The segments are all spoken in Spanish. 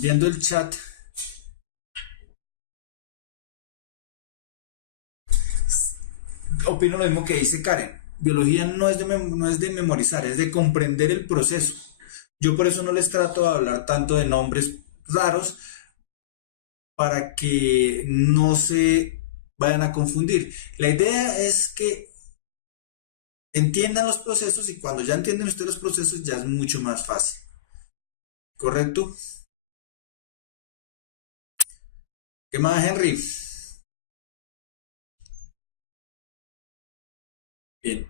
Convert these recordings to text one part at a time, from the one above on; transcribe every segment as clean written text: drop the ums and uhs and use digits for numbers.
viendo el chat, opino lo mismo que dice Karen. Biología no es de memorizar, es de comprender el proceso. Yo por eso no les trato de hablar tanto de nombres raros para que no se vayan a confundir. La idea es que entiendan los procesos y cuando ya entienden ustedes los procesos ya es mucho más fácil. ¿Correcto? ¿Qué más, Henry? Bien.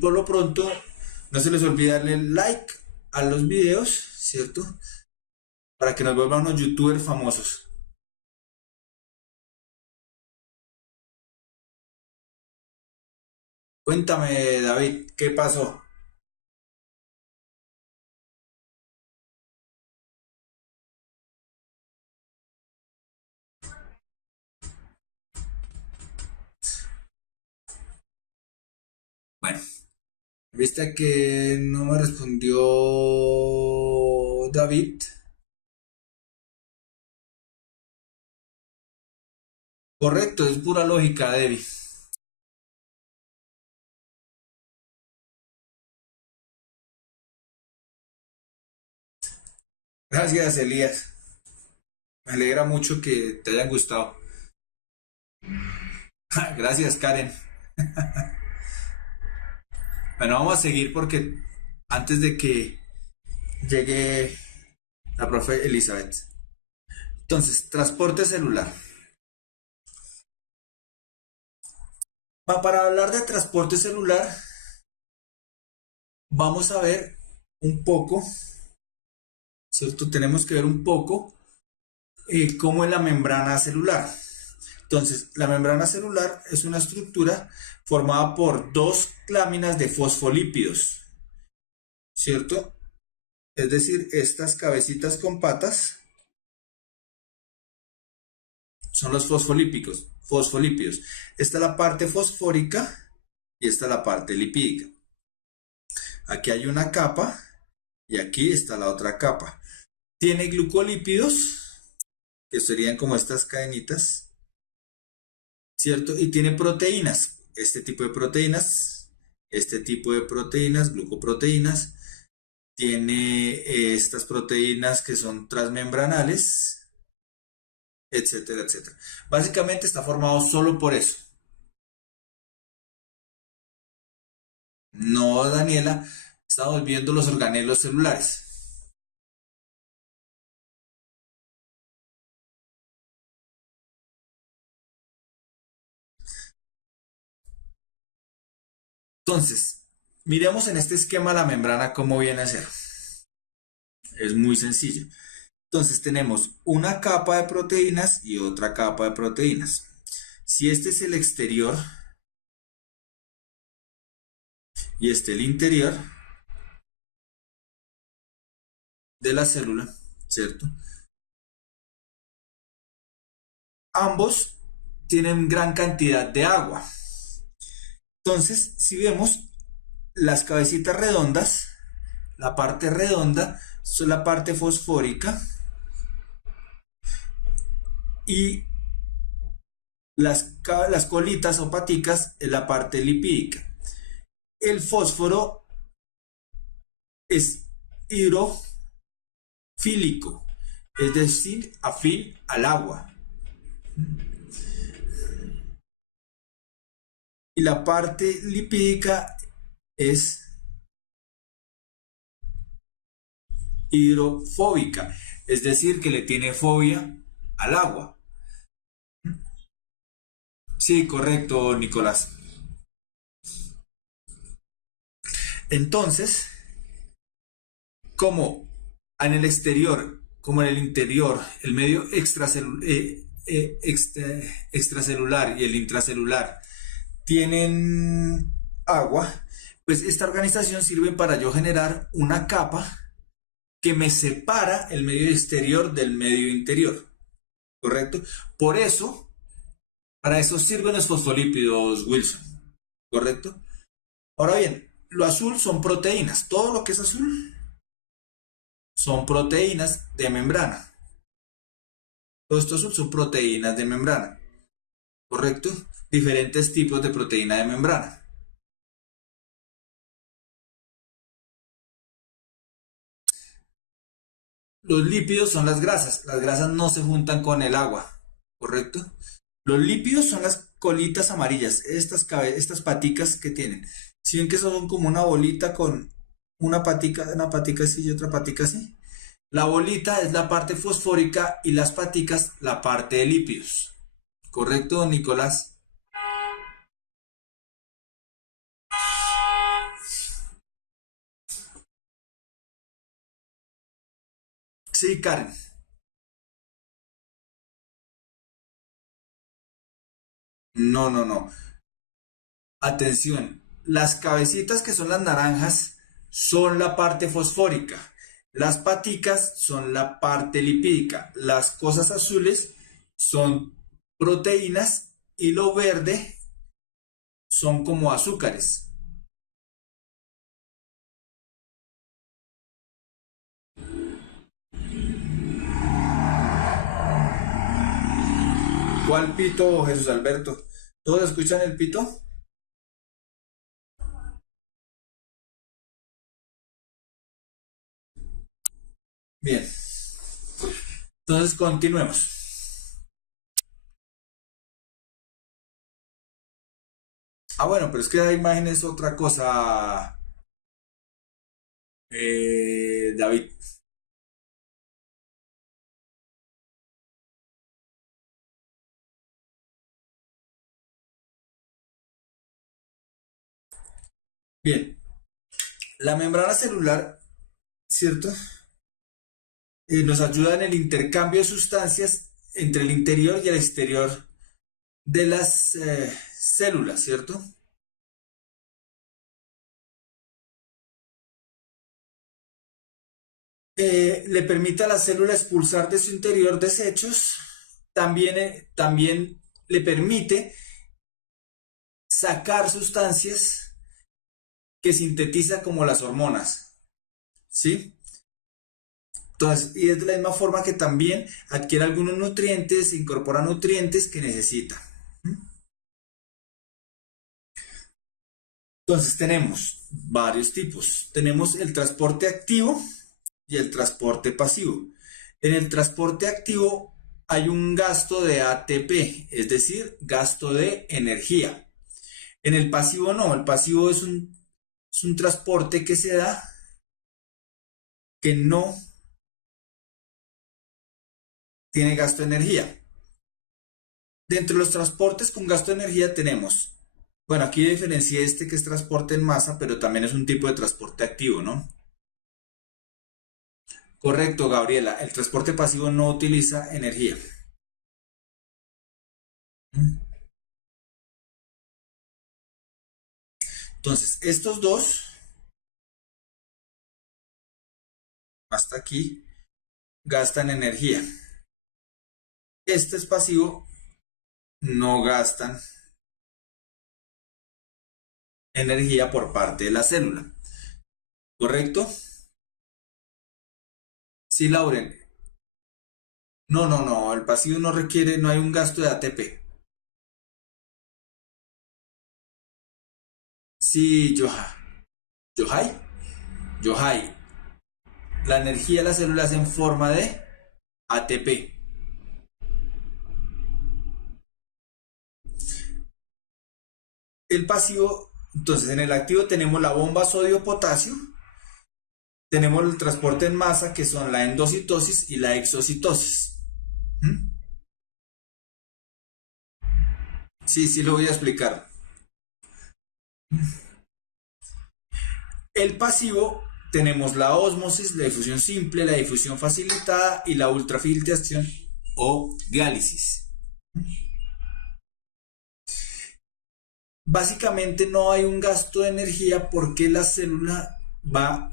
Por lo pronto, no se les olvide darle like a los videos, ¿cierto? Para que nos vuelvan unos youtubers famosos. Cuéntame, David, ¿qué pasó? Bueno, viste que no me respondió David. Correcto, es pura lógica, Debbie. Gracias, Elías. Me alegra mucho que te hayan gustado. Gracias, Karen. Bueno, vamos a seguir porque antes de que llegue la profe Elizabeth. Entonces, transporte celular. Para hablar de transporte celular, vamos a ver un poco, ¿cierto? Tenemos que ver un poco cómo es la membrana celular. Entonces, la membrana celular es una estructura formada por dos láminas de fosfolípidos, ¿cierto? Es decir, estas cabecitas con patas son los fosfolípicos, fosfolípidos. Esta es la parte fosfórica y esta es la parte lipídica. Aquí hay una capa y aquí está la otra capa. Tiene glucolípidos, que serían como estas cadenitas, ¿cierto? Y tiene proteínas, este tipo de proteínas, glucoproteínas. Tiene estas proteínas que son transmembranales, etcétera, etcétera. Básicamente está formado solo por eso. No, Daniela, estamos viendo los organelos celulares. Entonces, miremos en este esquema la membrana cómo viene a ser. Es muy sencillo. Entonces tenemos una capa de proteínas y otra capa de proteínas. Si este es el exterior y este el interior de la célula, ¿cierto? Ambos tienen gran cantidad de agua. Entonces, si vemos las cabecitas redondas, la parte redonda es la parte fosfórica y las colitas o paticas es la parte lipídica. El fósforo es hidrofílico, es decir, afín al agua. Y la parte lipídica es hidrofóbica, es decir, que le tiene fobia al agua. Sí, correcto, Nicolás. Entonces, como en el exterior, como en el interior, el medio extracelular y el intracelular tienen agua, pues esta organización sirve para yo generar una capa que me separa el medio exterior del medio interior, ¿correcto? Por eso, para eso sirven los fosfolípidos, Wilson, ¿correcto? Ahora bien, lo azul son proteínas, todo lo que es azul son proteínas de membrana. Todo esto son proteínas de membrana, ¿correcto? Diferentes tipos de proteína de membrana. Los lípidos son las grasas no se juntan con el agua, ¿correcto? Los lípidos son las colitas amarillas, estas paticas que tienen. Si ven que son como una bolita con una patica así y otra patica así. La bolita es la parte fosfórica y las paticas la parte de lípidos. ¿Correcto, don Nicolás? Sí, Karen. No, no, no. Atención. Las cabecitas que son las naranjas son la parte fosfórica. Las paticas son la parte lipídica. Las cosas azules son proteínas y lo verde son como azúcares. ¿Cuál pito, Jesús Alberto? ¿Todos escuchan el pito? Bien, entonces continuemos. Ah, bueno, pero es que la imagen es otra cosa, David. Bien, la membrana celular, ¿cierto? Nos ayuda en el intercambio de sustancias entre el interior y el exterior de las células, ¿cierto? Le permite a la célula expulsar de su interior desechos, también le permite sacar sustancias que sintetiza como las hormonas, ¿sí? Entonces, y es de la misma forma que también adquiere algunos nutrientes, incorpora nutrientes que necesita. Entonces tenemos varios tipos. Tenemos el transporte activo y el transporte pasivo. En el transporte activo hay un gasto de ATP, es decir, gasto de energía. En el pasivo no, el pasivo es un transporte que se da que no tiene gasto de energía. Dentro de los transportes con gasto de energía tenemos, bueno, aquí diferencié este que es transporte en masa, pero también es un tipo de transporte activo, ¿no? Correcto, Gabriela, el transporte pasivo no utiliza energía. Entonces, estos dos, hasta aquí, gastan energía. Este es pasivo, no gastan energía por parte de la célula. ¿Correcto? Sí, Lauren. No, no, no, el pasivo no requiere, no hay un gasto de ATP. Sí, Yohai, Yohai. La energía de la célula es en forma de ATP. El pasivo, entonces en el activo tenemos la bomba sodio-potasio, tenemos el transporte en masa que son la endocitosis y la exocitosis. ¿Mm? Sí, sí lo voy a explicar. El pasivo tenemos la ósmosis, la difusión simple, la difusión facilitada y la ultrafiltración o diálisis. Básicamente no hay un gasto de energía porque la célula va,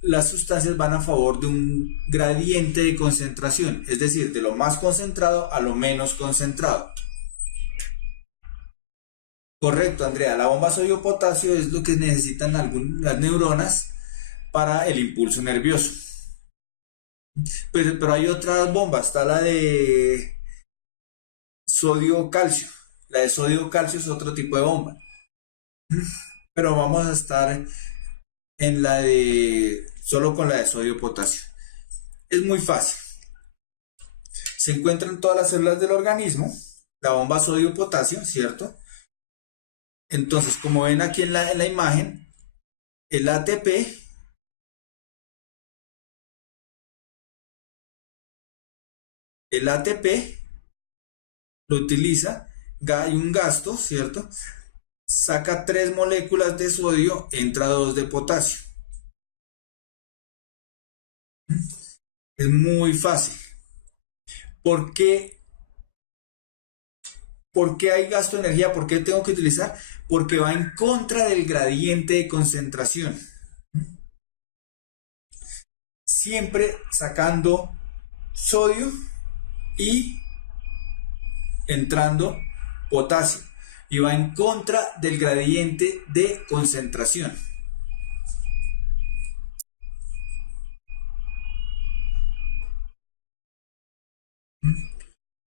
las sustancias van a favor de un gradiente de concentración, es decir, de lo más concentrado a lo menos concentrado. Correcto, Andrea. La bomba sodio-potasio es lo que necesitan las neuronas para el impulso nervioso. Pero hay otras bombas, está la de sodio-calcio. La de sodio-calcio es otro tipo de bomba. Pero vamos a estar en la de solo con la de sodio-potasio. Es muy fácil. Se encuentra en todas las células del organismo, la bomba sodio-potasio, ¿cierto? Entonces, como ven aquí en la imagen, el ATP, el ATP lo utiliza, hay un gasto, ¿cierto? Saca 3 moléculas de sodio, entra 2 de potasio. Es muy fácil. ¿Por qué, ¿Por qué hay gasto de energía? ¿Por qué tengo que utilizar? Porque va en contra del gradiente de concentración. Siempre sacando sodio y entrando potasio. Y va en contra del gradiente de concentración.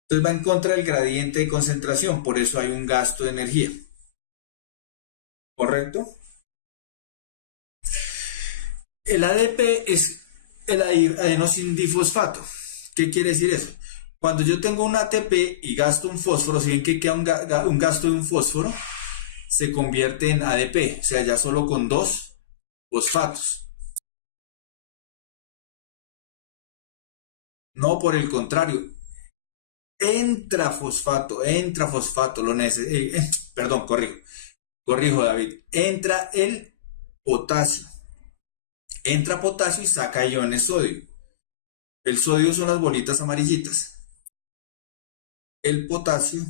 Entonces va en contra del gradiente de concentración, por eso hay un gasto de energía. ¿Correcto? El ADP es el adenosindifosfato. ¿Qué quiere decir eso? Cuando yo tengo un ATP y gasto un fósforo, si bien que queda un gasto de un fósforo, se convierte en ADP, o sea, ya solo con 2 fosfatos. No, por el contrario, entra fosfato, perdón, corrijo David, entra el potasio, entra potasio y saca iones sodio. El sodio son las bolitas amarillitas, el potasio,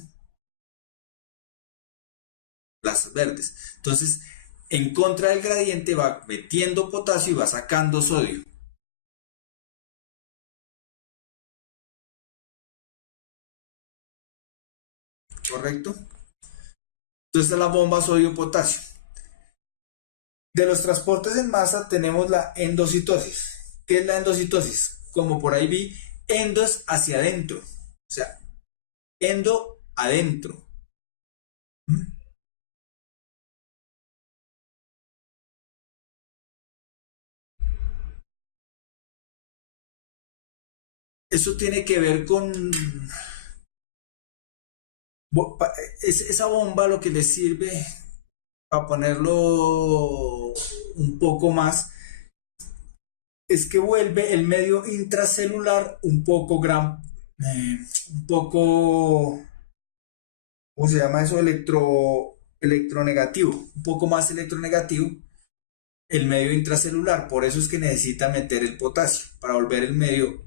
las verdes. Entonces, en contra del gradiente va metiendo potasio y va sacando sodio. ¿Correcto? Entonces, esta es la bomba sodio-potasio. De los transportes en masa tenemos la endocitosis. ¿Qué es la endocitosis? Como por ahí vi, endo es hacia adentro. O sea, endo adentro. ¿Mm? Eso tiene que ver con esa bomba, lo que le sirve para ponerlo un poco más es que vuelve el medio intracelular un poco, ¿cómo se llama eso? Electronegativo, un poco más electronegativo el medio intracelular. Por eso es que necesita meter el potasio para volver el medio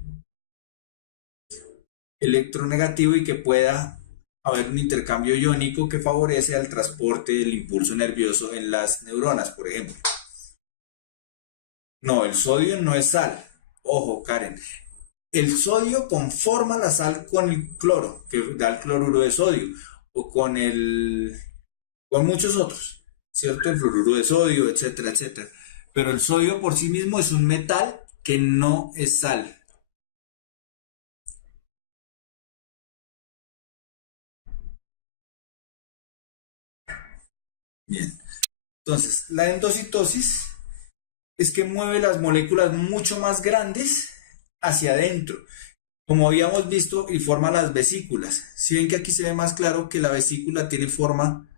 electronegativo y que pueda haber un intercambio iónico que favorece al transporte del impulso nervioso en las neuronas, por ejemplo. No, el sodio no es sal. Ojo, Karen. El sodio conforma la sal con el cloro, que da el cloruro de sodio, o con muchos otros, ¿cierto? El fluoruro de sodio, etcétera, etcétera. Pero el sodio por sí mismo es un metal que no es sal. Bien. Entonces, la endocitosis es que mueve las moléculas mucho más grandes hacia adentro, como habíamos visto, y forma las vesículas. Si ven que aquí se ve más claro que la vesícula tiene forma,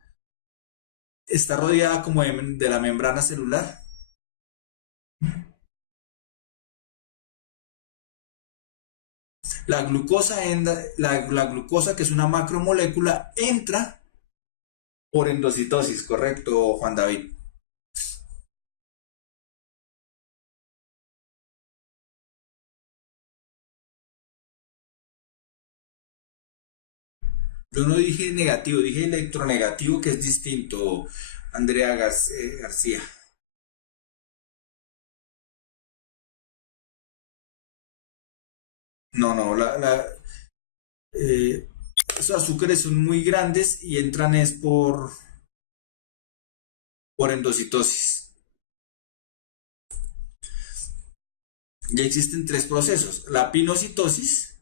está rodeada como de la membrana celular. La glucosa, que es una macromolécula, entra por endocitosis, ¿correcto, Juan David? Yo no dije negativo, dije electronegativo, que es distinto, Andrea García. No, no, eh, esos azúcares son muy grandes y entran es por endocitosis. ya existen tres procesos. La pinocitosis,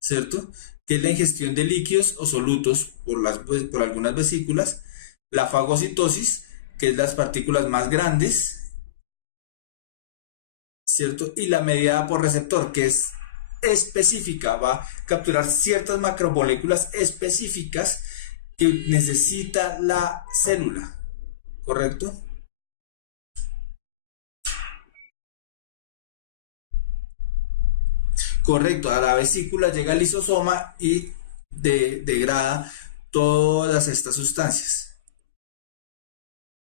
¿cierto? Que es la ingestión de líquidos o solutos por algunas vesículas. La fagocitosis, que es las partículas más grandes, ¿cierto? Y la mediada por receptor, que es específica, va a capturar ciertas macromoléculas específicas que necesita la célula, ¿correcto? Correcto, a la vesícula llega el lisosoma y degrada todas estas sustancias.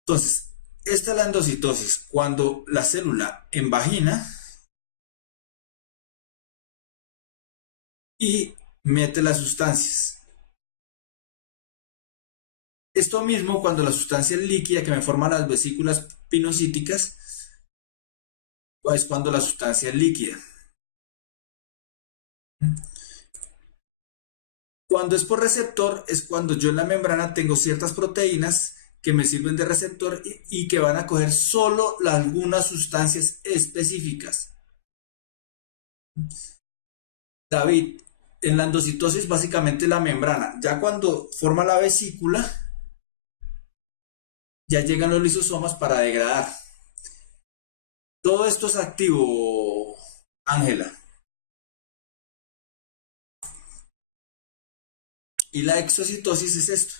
Entonces, esta es la endocitosis, cuando la célula invagina y mete las sustancias. Esto mismo cuando la sustancia es líquida que me forma las vesículas pinocíticas, pues cuando la sustancia es líquida. Cuando es por receptor es cuando yo en la membrana tengo ciertas proteínas que me sirven de receptor y que van a coger solo algunas sustancias específicas. David, en la endocitosis básicamente la membrana, ya cuando forma la vesícula, ya llegan los lisosomas para degradar. Todo esto es activo, Ángela. Y la exocitosis es esto.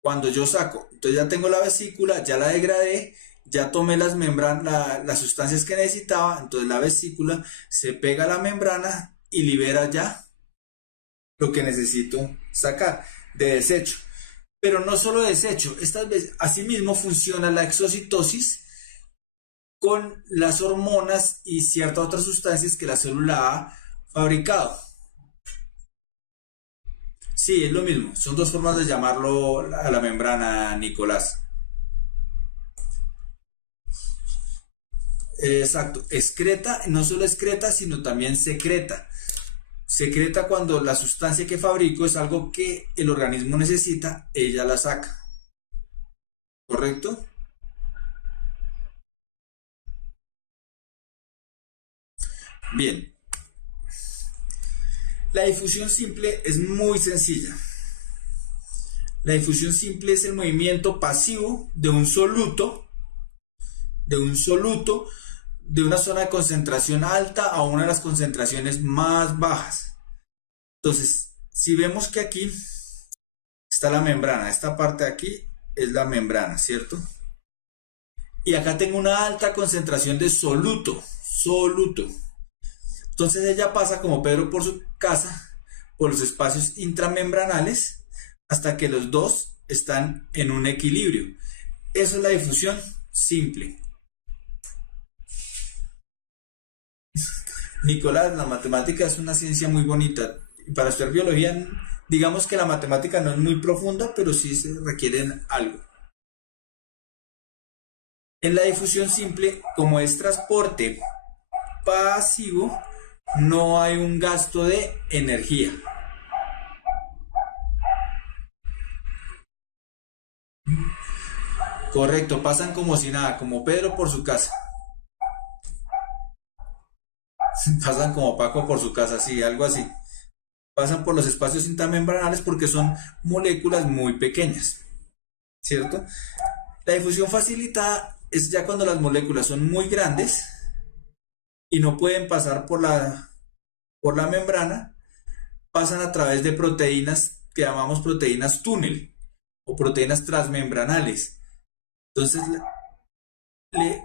Cuando yo saco, entonces ya tengo la vesícula, ya la degradé, ya tomé las membranas, las sustancias que necesitaba, entonces la vesícula se pega a la membrana y libera ya lo que necesito sacar de desecho. Pero no solo desecho, estas veces, asimismo funciona la exocitosis con las hormonas y ciertas otras sustancias que la célula ha fabricado. Sí, es lo mismo, son dos formas de llamarlo a la membrana, Nicolás. Exacto, excreta, no solo excreta, sino también secreta. Secreta cuando la sustancia que fabrico es algo que el organismo necesita, ella la saca. ¿Correcto? Bien, la difusión simple es muy sencilla. La difusión simple es el movimiento pasivo de un soluto de una zona de concentración alta a una de las concentraciones más bajas. Entonces, si vemos que aquí está la membrana, esta parte de aquí es la membrana, ¿cierto? Y acá tengo una alta concentración de soluto. Entonces ella pasa como Pedro por su casa, por los espacios intramembranales, hasta que los dos están en un equilibrio. Eso es la difusión simple. Nicolás, la matemática es una ciencia muy bonita. Para estudiar biología, digamos que la matemática no es muy profunda, pero sí se requieren algo. En la difusión simple, como es transporte pasivo, no hay un gasto de energía. Correcto, pasan como si nada, como Pedro por su casa. Pasan como Paco por su casa, sí, algo así. Pasan por los espacios intramembranales porque son moléculas muy pequeñas, ¿cierto? La difusión facilitada es ya cuando las moléculas son muy grandes y no pueden pasar por la membrana, pasan a través de proteínas que llamamos proteínas túnel o proteínas transmembranales. Entonces,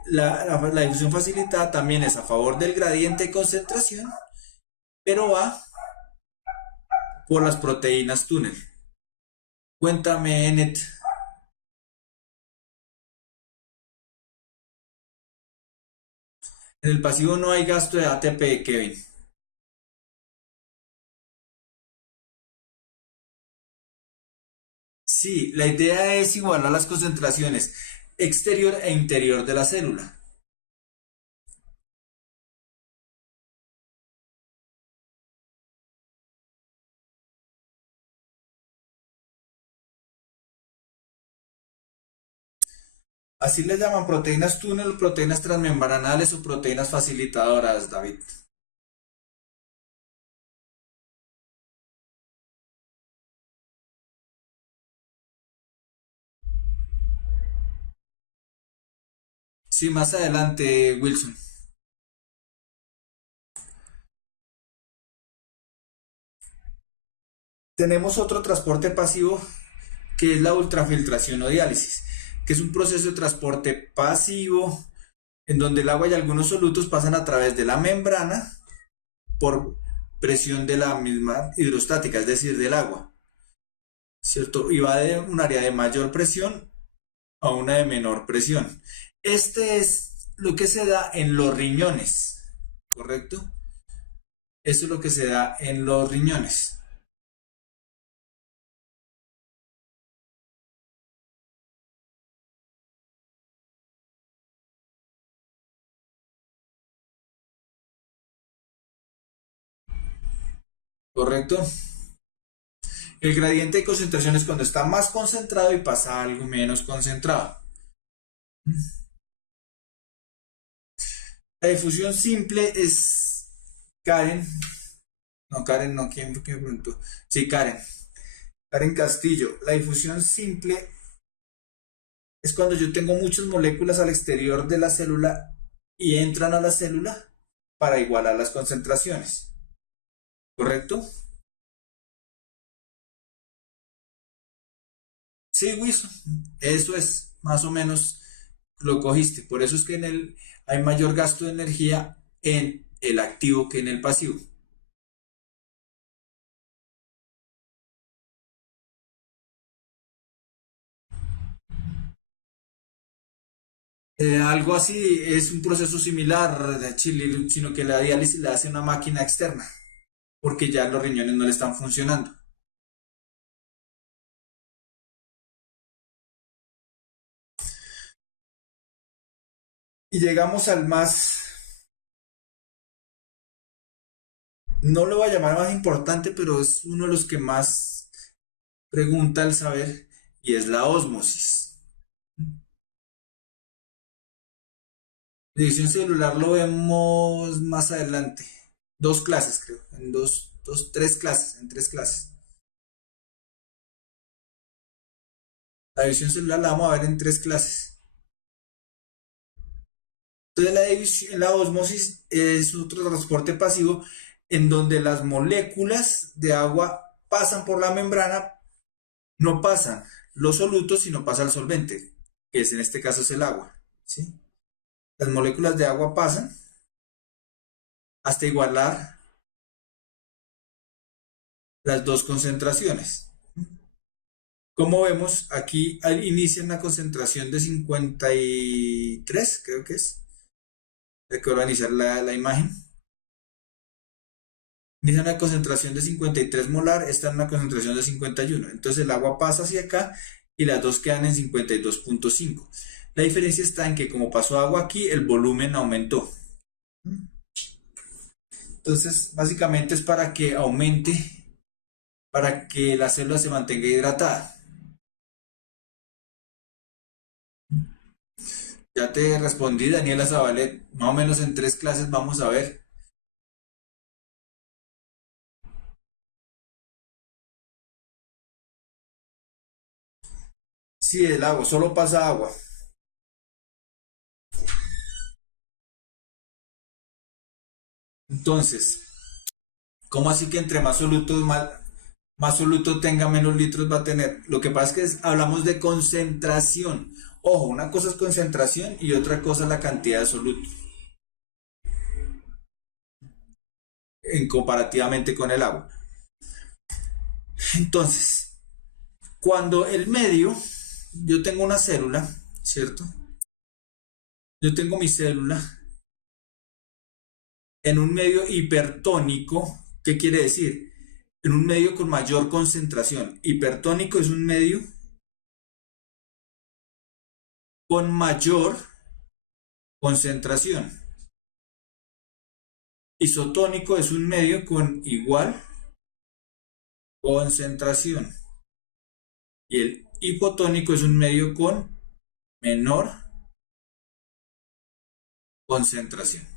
la difusión facilitada también es a favor del gradiente de concentración, pero va por las proteínas túnel. Cuéntame, Enet. En el pasivo no hay gasto de ATP, Kevin. Sí, la idea es igualar las concentraciones exterior e interior de la célula. Así le llaman proteínas túnel, proteínas transmembranales o proteínas facilitadoras, David. Sí, más adelante, Wilson. Tenemos otro transporte pasivo que es la ultrafiltración o diálisis, que es un proceso de transporte pasivo en donde el agua y algunos solutos pasan a través de la membrana por presión de la misma hidrostática, es decir, del agua, ¿cierto? Y va de un área de mayor presión a una de menor presión. Este es lo que se da en los riñones, ¿correcto? Eso es lo que se da en los riñones. ¿Correcto? El gradiente de concentración es cuando está más concentrado y pasa a algo menos concentrado. La difusión simple es Karen. No, Karen, no, ¿quién preguntó? Sí, Karen. Karen Castillo. La difusión simple es cuando yo tengo muchas moléculas al exterior de la célula y entran a la célula para igualar las concentraciones. ¿Correcto? Sí, Wilson. Eso es más o menos lo cogiste. Por eso es que en el hay mayor gasto de energía en el activo que en el pasivo. Algo así es un proceso similar de Chile, sino que la diálisis la hace una máquina externa, porque ya los riñones no le están funcionando. Y llegamos al más, no lo voy a llamar más importante, pero es uno de los que más pregunta el saber, y es la ósmosis. División celular lo vemos más adelante. Dos clases, creo. En tres clases, en tres clases. La división celular la vamos a ver en tres clases. Entonces la ósmosis es otro transporte pasivo en donde las moléculas de agua pasan por la membrana, no pasan los solutos, sino pasa el solvente, que es en este caso es el agua. ¿Sí? Las moléculas de agua pasan hasta igualar las dos concentraciones. Como vemos, aquí inicia una concentración de 53, creo que es. Hay que organizar la imagen. Inicia una concentración de 53 molar, esta es una concentración de 51. Entonces el agua pasa hacia acá y las dos quedan en 52.5. La diferencia está en que como pasó agua aquí, el volumen aumentó. Entonces, básicamente es para que aumente, para que la célula se mantenga hidratada. Ya te respondí, Daniela Zabalet, más o menos en tres clases vamos a ver. Sí, el agua, solo pasa agua. Entonces, ¿cómo así que entre más solutos, más soluto tenga, menos litros va a tener? Lo que pasa es que hablamos de concentración. Ojo, una cosa es concentración y otra cosa es la cantidad de solutos en comparativamente con el agua. Entonces, cuando el medio, yo tengo una célula, ¿cierto? Yo tengo mi célula en un medio hipertónico. ¿Qué quiere decir? En un medio con mayor concentración. Hipertónico es un medio con mayor concentración. Isotónico es un medio con igual concentración. Y el hipotónico es un medio con menor concentración.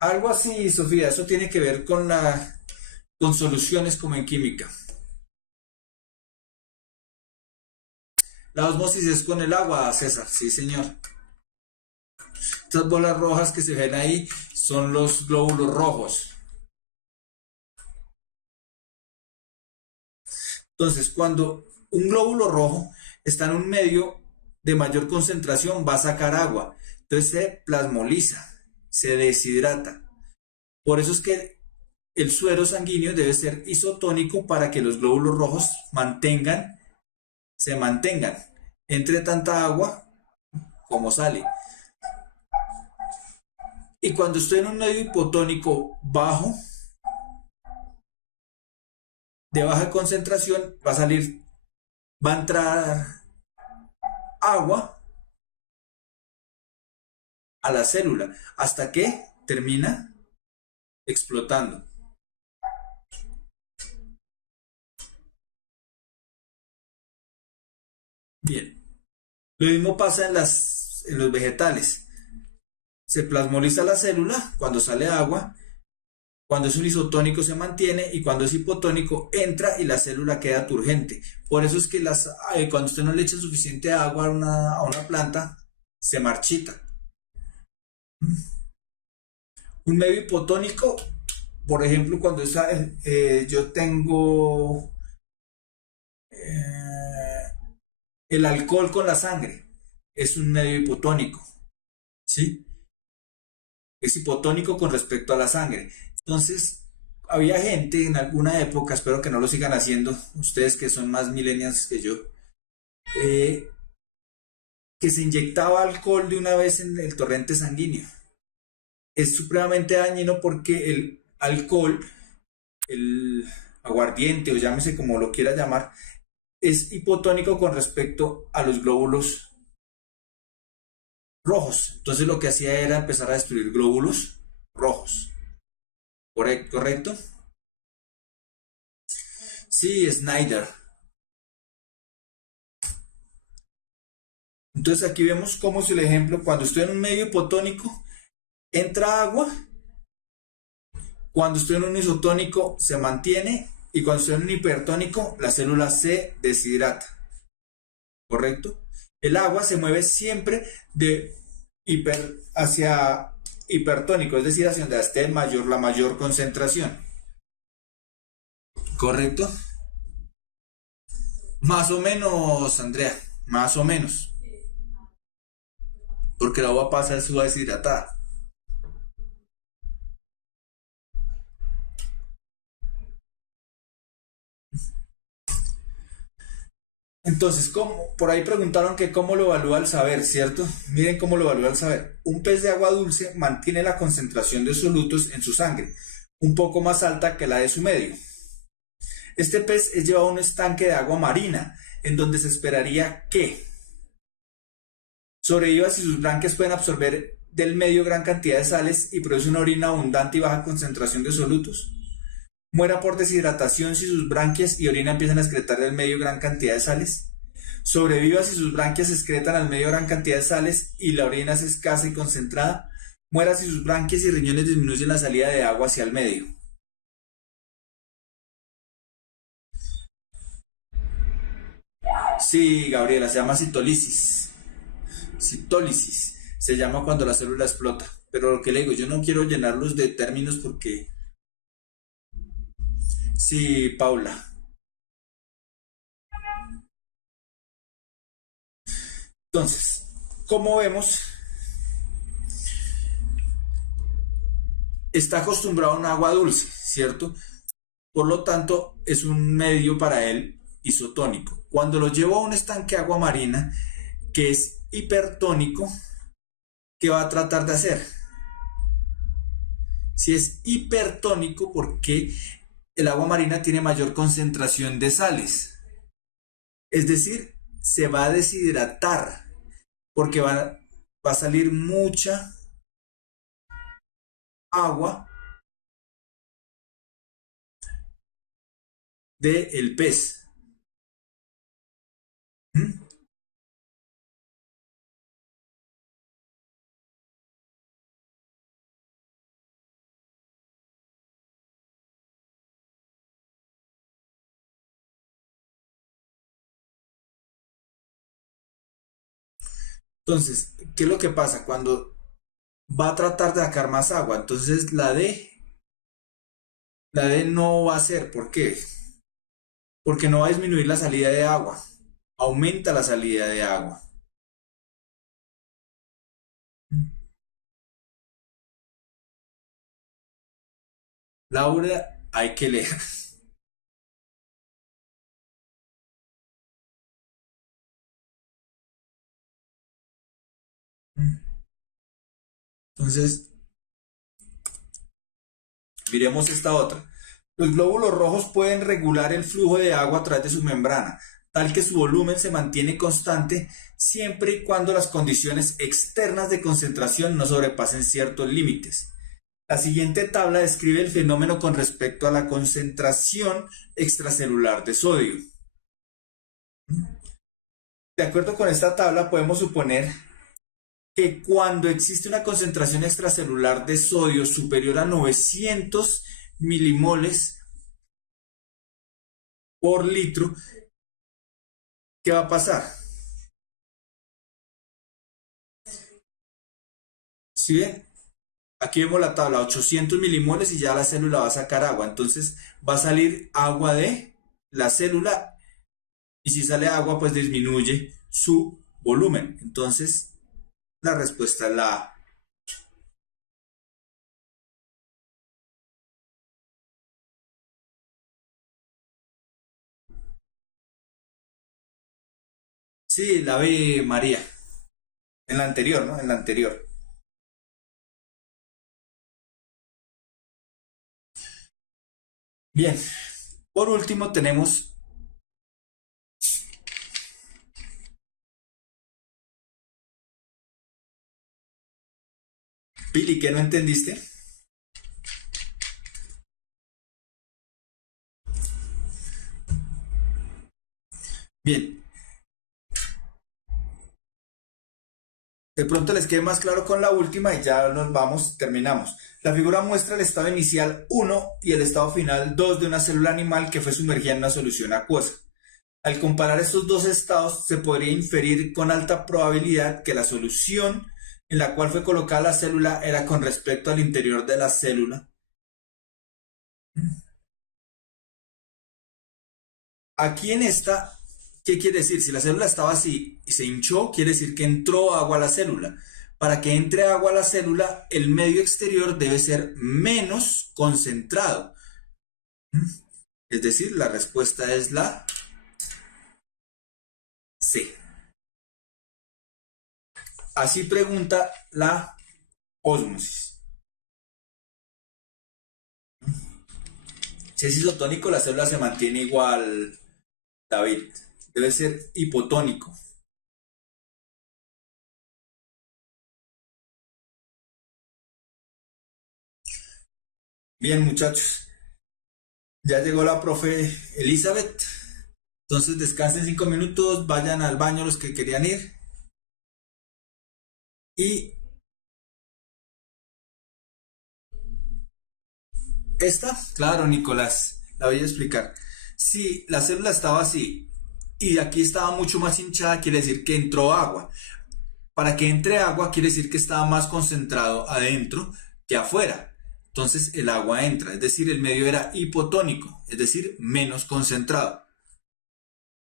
Algo así, Sofía, eso tiene que ver con soluciones como en química. La osmosis es con el agua, César, sí, señor. Estas bolas rojas que se ven ahí son los glóbulos rojos. Entonces, cuando un glóbulo rojo está en un medio de mayor concentración, va a sacar agua. Entonces se plasmoliza, se deshidrata. Por eso es que el suero sanguíneo debe ser isotónico para que los glóbulos rojos se mantengan entre tanta agua como sale. Y cuando estoy en un medio hipotónico bajo, de baja concentración, va a entrar agua a la célula hasta que termina explotando. Bien, lo mismo pasa en los vegetales. Se plasmoliza la célula cuando sale agua, cuando es un isotónico se mantiene y cuando es hipotónico entra y la célula queda turgente. Por eso es que cuando usted no le echa suficiente agua a una planta, se marchita. Un medio hipotónico, por ejemplo, yo tengo eh, el alcohol con la sangre, es un medio hipotónico, ¿sí? Es hipotónico con respecto a la sangre. Entonces, había gente en alguna época, espero que no lo sigan haciendo, ustedes que son más millennials que yo, eh, que se inyectaba alcohol de una vez en el torrente sanguíneo. Es supremamente dañino porque el alcohol, el aguardiente o llámese como lo quiera llamar, es hipotónico con respecto a los glóbulos rojos. Entonces lo que hacía era empezar a destruir glóbulos rojos. ¿Correcto? Sí, Snyder. Entonces aquí vemos cómo es el ejemplo. Cuando estoy en un medio hipotónico, entra agua. Cuando estoy en un isotónico, se mantiene. Y cuando estoy en un hipertónico, la célula se deshidrata. ¿Correcto? El agua se mueve siempre hacia hipertónico, es decir, hacia donde esté la mayor concentración. ¿Correcto? Más o menos, Andrea, más o menos. Porque el agua pasa de su deshidratada. Entonces, por ahí preguntaron que cómo lo evalúa el saber, ¿cierto? Miren cómo lo evalúa el saber. Un pez de agua dulce mantiene la concentración de solutos en su sangre un poco más alta que la de su medio. Este pez es llevado a un estanque de agua marina, en donde se esperaría que sobreviva si sus branquias pueden absorber del medio gran cantidad de sales y produce una orina abundante y baja concentración de solutos. Muera por deshidratación si sus branquias y orina empiezan a excretar del medio gran cantidad de sales. Sobreviva si sus branquias excretan al medio gran cantidad de sales y la orina es escasa y concentrada. Muera si sus branquias y riñones disminuyen la salida de agua hacia el medio. Sí, Gabriela, se llama citólisis. Citólisis. Se llama cuando la célula explota. Pero lo que le digo, yo no quiero llenarlos de términos porque... Sí, Paula. Entonces, como vemos, está acostumbrado a un agua dulce, ¿cierto? Por lo tanto, es un medio para él isotónico. Cuando lo llevo a un estanque de agua marina, que es hipertónico, ¿qué va a tratar de hacer? Si es hipertónico, porque el agua marina tiene mayor concentración de sales. Es decir, se va a deshidratar, porque va a salir mucha agua del pez. ¿Mm? Entonces, ¿qué es lo que pasa? Cuando va a tratar de sacar más agua, entonces la D no va a ser, ¿por qué? Porque no va a disminuir la salida de agua, aumenta la salida de agua. Laura, hay que leer. Entonces, miremos esta otra. Los glóbulos rojos pueden regular el flujo de agua a través de su membrana, tal que su volumen se mantiene constante siempre y cuando las condiciones externas de concentración no sobrepasen ciertos límites. La siguiente tabla describe el fenómeno con respecto a la concentración extracelular de sodio. De acuerdo con esta tabla, podemos suponer que cuando existe una concentración extracelular de sodio superior a 900 milimoles por litro, ¿qué va a pasar? ¿Sí ven? Aquí vemos la tabla, 800 milimoles y ya la célula va a sacar agua. Entonces va a salir agua de la célula y si sale agua, pues disminuye su volumen. Entonces la respuesta es la A. Sí, la B, María. En la anterior, ¿no? En la anterior. Bien. Por último tenemos, Pili, ¿qué no entendiste? Bien. De pronto les quede más claro con la última y ya nos vamos, terminamos. La figura muestra el estado inicial 1 y el estado final 2 de una célula animal que fue sumergida en una solución acuosa. Al comparar estos dos estados, se podría inferir con alta probabilidad que la solución en la cual fue colocada la célula era con respecto al interior de la célula. Aquí en esta, ¿qué quiere decir? Si la célula estaba así y se hinchó, quiere decir que entró agua a la célula. Para que entre agua a la célula, el medio exterior debe ser menos concentrado. Es decir, la respuesta es la C. Así pregunta la ósmosis. Si es isotónico, la célula se mantiene igual, David. Debe ser hipotónico. Bien, muchachos. Ya llegó la profe Elizabeth. Entonces descansen 5 minutos, vayan al baño los que querían ir. Y esta, claro, Nicolás, la voy a explicar. Si la célula estaba así y aquí estaba mucho más hinchada, quiere decir que entró agua. Para que entre agua, quiere decir que estaba más concentrado adentro que afuera. Entonces el agua entra, es decir, el medio era hipotónico, es decir, menos concentrado.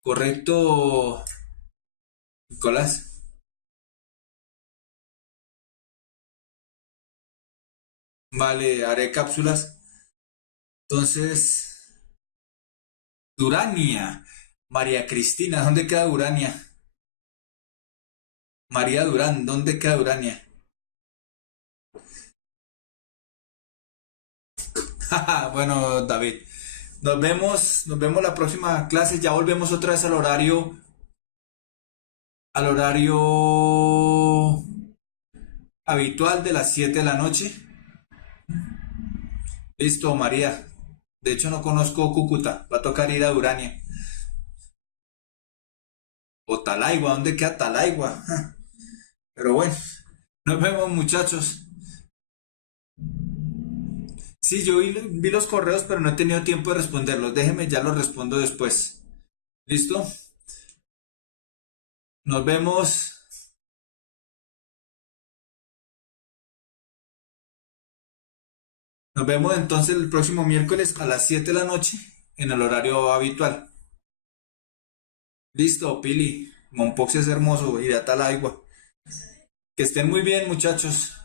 ¿Correcto, Nicolás? Vale, haré cápsulas. Entonces, Durania. María Cristina, ¿dónde queda Durania? María Durán, ¿dónde queda Urania? Bueno, David, nos vemos la próxima clase, ya volvemos otra vez al horario habitual de las 7 de la noche. Listo, María. De hecho, no conozco Cúcuta, va a tocar ir a Urania. O Talaigua, ¿dónde queda Talaigua? Pero bueno, nos vemos, muchachos. Sí, yo vi los correos, pero no he tenido tiempo de responderlos. Déjeme, ya los respondo después. ¿Listo? Nos vemos. Nos vemos entonces el próximo miércoles a las 7 de la noche en el horario habitual. Listo, Pili. Mompox es hermoso y de tal agua. Que estén muy bien, muchachos.